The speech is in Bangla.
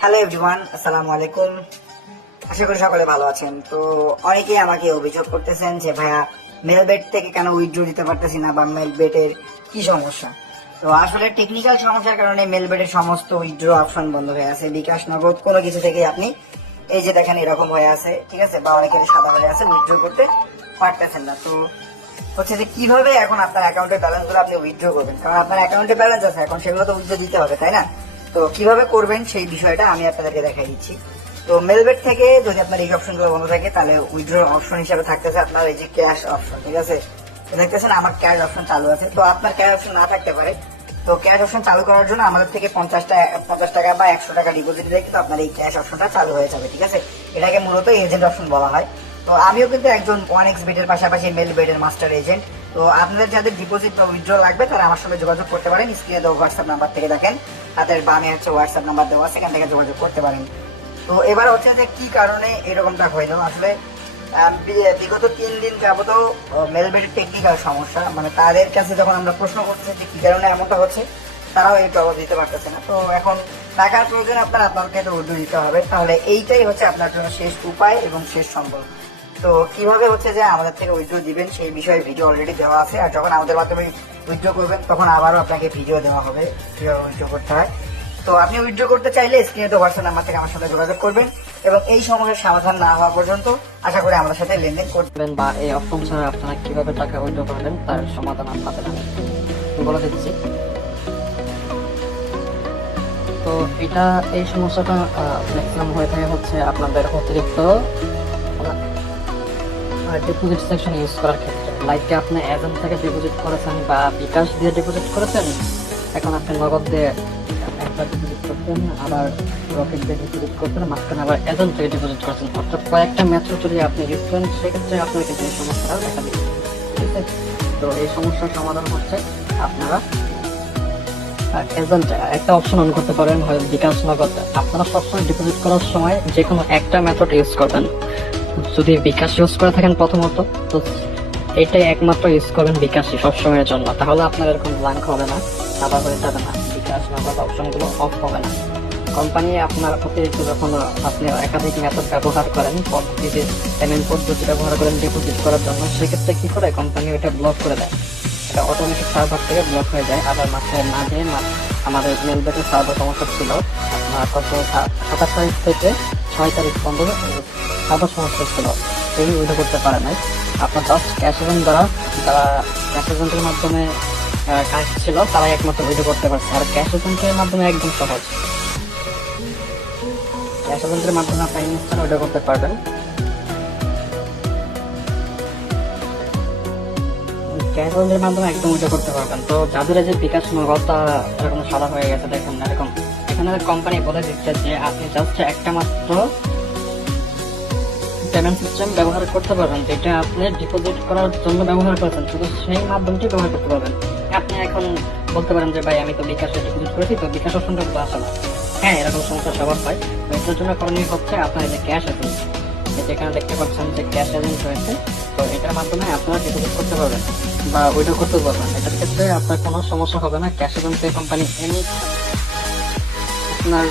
হ্যালো এভরিওয়ান, আসসালামু আলাইকুম। আশা করি সকলে ভালো আছেন। তো অনেকেই আমাকে অভিযোগ করতেছেন যে ভাইয়া মেলবেট থেকে কেন উইথড্র দিতে পারতেছি না, বা মেলবেটের কি সমস্যা। তো আসলে টেকনিক্যাল সমস্যার কারণে মেলবেটের সমস্ত উইথড্র অপশন বন্ধ হয়ে আছে। বিকাশ, নগদ কোনো কিছু থেকে আপনি এই যে দেখেন এরকম হয়ে আছে, ঠিক আছে, বা অনেকের সাদা হয়ে আছে, উইথড্র করতে পারতেছেন না। তো হচ্ছে যে কিভাবে এখন আপনার অ্যাকাউন্টের ব্যালেন্স গুলো আপনি উইথড্র করবেন, কারণ আপনার অ্যাকাউন্টে ব্যালেন্স আছে, এখন সেগুলো তো উইথড্র দিতে হবে, তাই না? তো কিভাবে করবেন সেই বিষয়টা আমি আপনাদেরকে দেখাই দিচ্ছি। তো মেলবেট থেকে যদি আপনার এই অপশনগুলো বন্ধ থাকে, তাহলে উইথড্র অপশন হিসেবে থাকতেছে আপনার এই যে ক্যাশ অপশন, ঠিক আছে। তো দেখতেছেন আমার ক্যাশ অপশন চালু আছে। তো আপনার ক্যাশ অপশন না থাকতে পারে। তো ক্যাশ অপশন চালু করার জন্য আমাদের থেকে 50 টাকা বা 100 টাকা ডিপোজিট দিয়ে কিন্তু আপনার এই ক্যাশ অপশনটা চালু হয়ে যাবে, ঠিক আছে। এটাকে মূলত এজেন্ট অপশন বলা হয়। তো আমিও কিন্তু একজন 1x বেটের পাশাপাশি মেলবেটের মাস্টার এজেন্ট। তো আপনাদের যাদের ডিপোজিট বা উইথড্র লাগবে তারা আমার সঙ্গে যোগাযোগ করতে পারেন। স্ক্রিনে দেওয়া হোয়াটসঅ্যাপ নাম্বার থেকে দেখেন, হাতের বামে হচ্ছে হোয়াটসঅ্যাপ নাম্বার দেওয়া, সেখান থেকে যোগাযোগ করতে পারেন। তো এবার হচ্ছে যে কি কারণে এরকমটা হইলো, আসলে বিগত 3 দিন যাবত মেলবেটের টেকনিক্যাল সমস্যা, মানে তাদের কাছে যখন আমরা প্রশ্ন করতেছি যে কি কারণে এমনটা হচ্ছে, তারাও এই জবাব দিতে পারতেছে না। তো এখন টাকার প্রয়োজন আপনাকে তো উর্দু দিতে হবে, তাহলে এইটাই হচ্ছে আপনার জন্য শেষ উপায় এবং শেষ সম্বল। তো কিভাবে হচ্ছে যে আমাদের থেকে উইথড্র দিবেন সেই বিষয়ে ভিডিও অলরেডি দেওয়া আছে, আর যখন আমাদের মাধ্যমে উইথড্র করবেন তখন আবারও আপনাকে ভিডিও দেওয়া হবে কিভাবে উইথড্র করতে হয়। তো আপনি উইথড্র করতে চাইলে স্ক্রিনে তো হোয়াটসঅ্যাপ নাম্বার থেকে আমার সাথে যোগাযোগ করবেন, এবং এই সমস্যার সমাধান না হওয়া পর্যন্ত আশা করি আমাদের সাথে লেনদেন করবেন, বা এই অপশন ছাড়া আপনারা কিভাবে টাকা উইথড্র করবেন তার সমাধান আপনাদের আমি বলে দিচ্ছি। তো এই সমস্যাটা ম্যাক্সিমাম হয়ে থাকে হচ্ছে আপনাদের অতিরিক্ত ডিপোজিট সেকশন ইউজ করার ক্ষেত্রে। লাইকে আপনি এজেন্ট থেকে ডিপোজিট করেছেন বা বিকাশ দিয়ে ডিপোজিট করেছেন, এখন আপনি নগদ দিয়ে একবার ডিপোজিট করতেন, আবার রকেট দিয়ে ডিপোজিট করতেন, মাঝখানে আবার এজেন্ট থেকে ডিপোজিট করছেন, অর্থাৎ কয়েকটা মেথড যদি আপনি ইউজ করেন সেক্ষেত্রে আপনার কিন্তু এই সমস্যাটা দেখা দিচ্ছে, ঠিক আছে। তো এই সমস্যার সমাধান হচ্ছে আপনারা এজেন্ট একটা অপশন অন করতে পারেন, হয় বিকাশ, নগদ। আপনারা সবসময় ডিপোজিট করার সময় যে কোনো একটা মেথড ইউজ করবেন। যদি বিকাশ ইউজ করে থাকেন প্রথমত, তো এটাই একমাত্র ইউজ করবেন বিকাশই সবসময়ের জন্য, তাহলে আপনার এরকম ব্ল্যাঙ্ক হবে না, সাদা হয়ে যাবে না, বিকাশ নগদ অপশনগুলো অফ হবে না। কোম্পানি আপনার অতিরিক্ত যখন আপনি একাধিক মেথড ব্যবহার করেন, পদ্ধতিতে পেমেন্ট পদ্ধতি ব্যবহার করেন ডিপোজিট করার জন্য, সেক্ষেত্রে কি করে কোম্পানি ওইটা ব্লক করে দেয়, এটা অটোমেটিক সার্ভার থেকে ব্লক হয়ে যায়। আবার মাসে না যে আমাদের মেলবেটের সার্ভার সমস্যা ছিল, আপনার কত 27 তারিখ থেকে 6 তারিখ পর্যন্ত সার্ভার সমস্যা ছিল, কেউই উইথড্র করতে পারে নাই। আপনার জাস্ট ক্যাশ এজেন্ট যারা ক্যাশ এজেন্টের মাধ্যমে কাজ ছিল তারাই একমাত্র উইথড্র করতে পারছে। আর ক্যাশ এজেন্টের মাধ্যমে একদম সহজ, ক্যাশ এজেন্টের মাধ্যমে আপনি ইনস্ট্যান্ট উইথড্র করতে পারবেন। ক্যাশ এজেন্টের মাধ্যমে একদম উইথড্র করতে পারবেন। তো যাদের যে বিকাশ নগদটা এরকম সাদা হয়ে গেছে, দেখুন এরকম, এখানে কোম্পানি বলে দিচ্ছে যে আপনি জাস্ট একটা মাত্র পেমেন্ট সিস্টেম ব্যবহার করতে পারবেন, যেটা আপনি ডিপোজিট করার জন্য ব্যবহার করছেন, শুধু সেই মাধ্যমটি ব্যবহার করতে পারবেন। আপনি এখন বলতে পারেন যে ভাই আমি তো বিকাশে ডিপোজিট করেছি, তো বিকাশ অপশনটা আসে না। হ্যাঁ, এরকম সমস্যা সবার হয়। তো এটার জন্য করণীয় হচ্ছে আপনার যে ক্যাশ এজেন্ট, যেখানে দেখতে পাচ্ছেন যে ক্যাশ এজেন্ট রয়েছে, তো এটার মাধ্যমে আপনারা ডিপোজিট করতে পারবেন বা উইথড্র করতে পারবেন। এটার ক্ষেত্রে আপনার কোনো সমস্যা হবে না। ক্যাশ এজেন্ট কোম্পানি আপনার